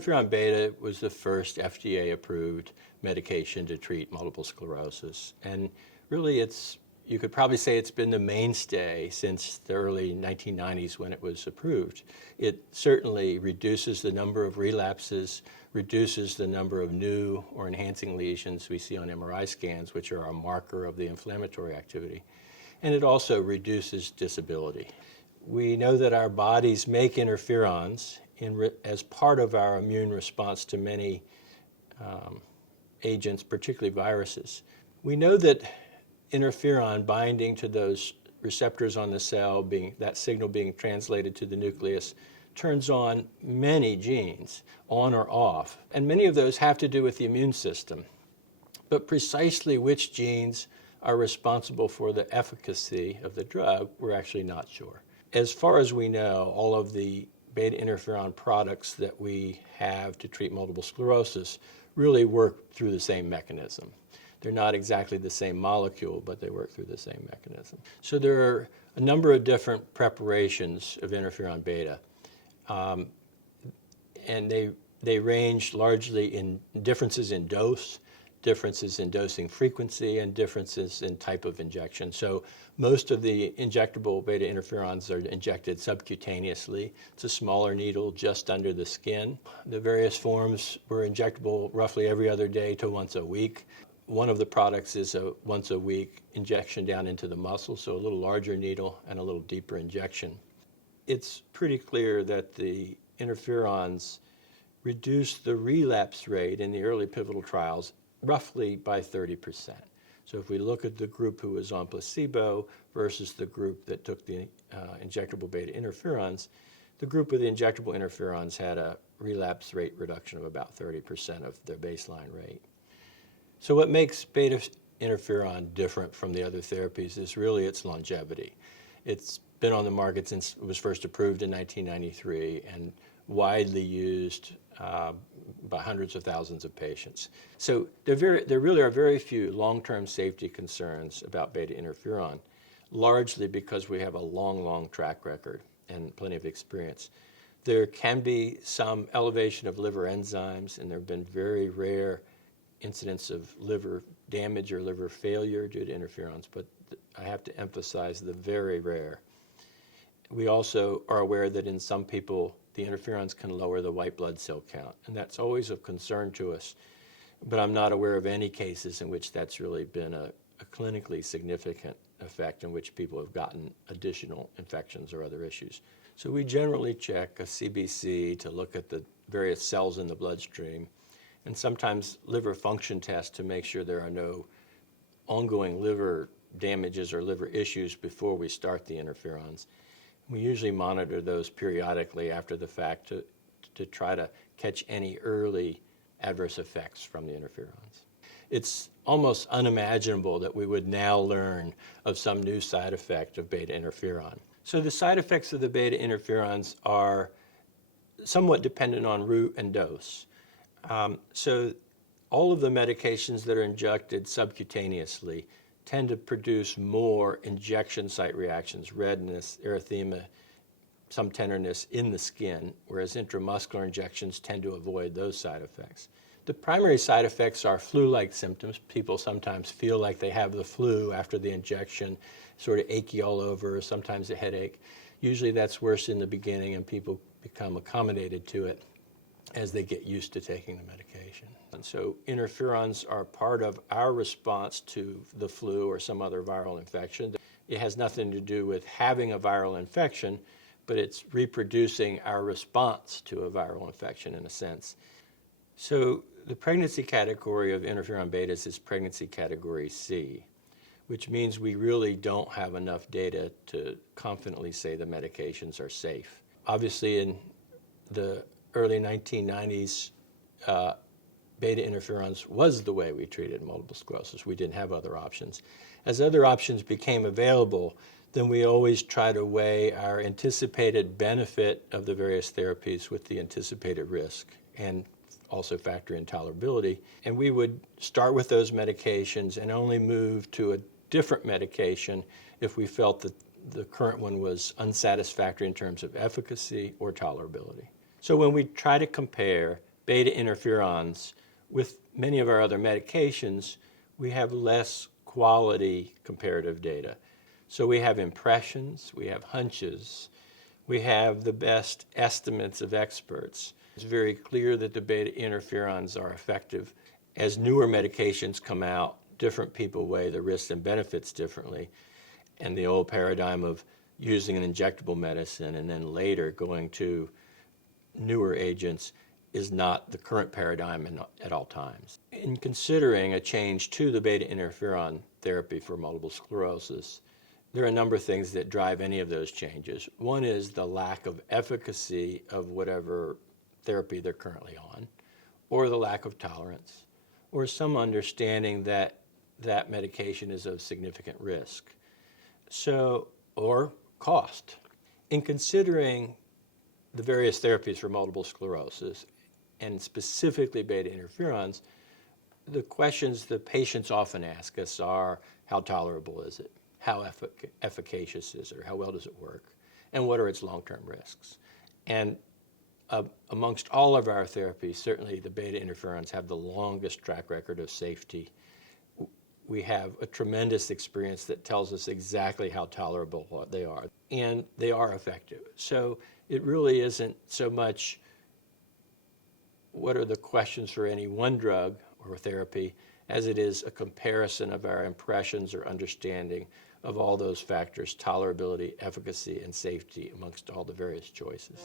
interferon beta was the first FDA-approved medication to treat multiple sclerosis. And really you could probably say it's been the mainstay since the early 1990s when it was approved. It certainly reduces the number of relapses, reduces the number of new or enhancing lesions we see on MRI scans, which are a marker of the inflammatory activity. And it also reduces disability. We know that our bodies make interferons as part of our immune response to many agents, particularly viruses. We know that interferon binding to those receptors on the cell, that signal being translated to the nucleus, turns on many genes, on or off, and many of those have to do with the immune system. But precisely which genes are responsible for the efficacy of the drug, we're actually not sure. As far as we know, all of the beta interferon products that we have to treat multiple sclerosis really work through the same mechanism. They're not exactly the same molecule, but they work through the same mechanism. So there are a number of different preparations of interferon beta, and they range largely in differences in dose, differences in dosing frequency, and differences in type of injection. So most of the injectable beta interferons are injected subcutaneously. It's a smaller needle just under the skin. The various forms were injectable roughly every other day to once a week. One of the products is a once a week injection down into the muscle, so a little larger needle and a little deeper injection. It's pretty clear that the interferons reduce the relapse rate in the early pivotal trials roughly by 30%. So if we look at the group who was on placebo versus the group that took the injectable beta interferons, the group with the injectable interferons had a relapse rate reduction of about 30% of their baseline rate. So what makes beta interferon different from the other therapies is really its longevity. It's been on the market since it was first approved in 1993 and widely used by hundreds of thousands of patients. So there really are very few long-term safety concerns about beta interferon, largely because we have a long track record and plenty of experience. There can be some elevation of liver enzymes, and there have been very rare incidents of liver damage or liver failure due to interferons, but I have to emphasize the very rare. We also are aware that in some people, the interferons can lower the white blood cell count, and that's always of concern to us. But I'm not aware of any cases in which that's really been a clinically significant effect in which people have gotten additional infections or other issues. So we generally check a CBC to look at the various cells in the bloodstream, and sometimes liver function tests to make sure there are no ongoing liver damages or liver issues before we start the interferons. We usually monitor those periodically after the fact to try to catch any early adverse effects from the interferons. It's almost unimaginable that we would now learn of some new side effect of beta interferon. So the side effects of the beta interferons are somewhat dependent on route and dose. So all of the medications that are injected subcutaneously tend to produce more injection site reactions, redness, erythema, some tenderness in the skin, whereas intramuscular injections tend to avoid those side effects. The primary side effects are flu-like symptoms. People sometimes feel like they have the flu after the injection, sort of achy all over, sometimes a headache. Usually that's worse in the beginning and people become accommodated to it as they get used to taking the medication. And so interferons are part of our response to the flu or some other viral infection. It has nothing to do with having a viral infection, but it's reproducing our response to a viral infection in a sense. So the pregnancy category of interferon betas is pregnancy category C, which means we really don't have enough data to confidently say the medications are safe. Obviously in the early 1990s, beta interferons was the way we treated multiple sclerosis. We didn't have other options. As other options became available, then we always try to weigh our anticipated benefit of the various therapies with the anticipated risk and also factor in tolerability. And we would start with those medications and only move to a different medication if we felt that the current one was unsatisfactory in terms of efficacy or tolerability. So when we try to compare beta interferons, with many of our other medications, we have less quality comparative data. So we have impressions, we have hunches, we have the best estimates of experts. It's very clear that the beta interferons are effective. As newer medications come out, different people weigh the risks and benefits differently. And the old paradigm of using an injectable medicine and then later going to newer agents is not the current paradigm at all times. In considering a change to the beta interferon therapy for multiple sclerosis, there are a number of things that drive any of those changes. One is the lack of efficacy of whatever therapy they're currently on, or the lack of tolerance, or some understanding that that medication is of significant risk. So, or cost. In considering the various therapies for multiple sclerosis, and specifically beta interferons, the questions the patients often ask us are, how tolerable is it? How efficacious is it? Or how well does it work? And what are its long-term risks? And amongst all of our therapies, certainly the beta interferons have the longest track record of safety. We have a tremendous experience that tells us exactly how tolerable they are, and they are effective. So it really isn't so much what are the questions for any one drug or therapy as it is a comparison of our impressions or understanding of all those factors, tolerability, efficacy, and safety amongst all the various choices.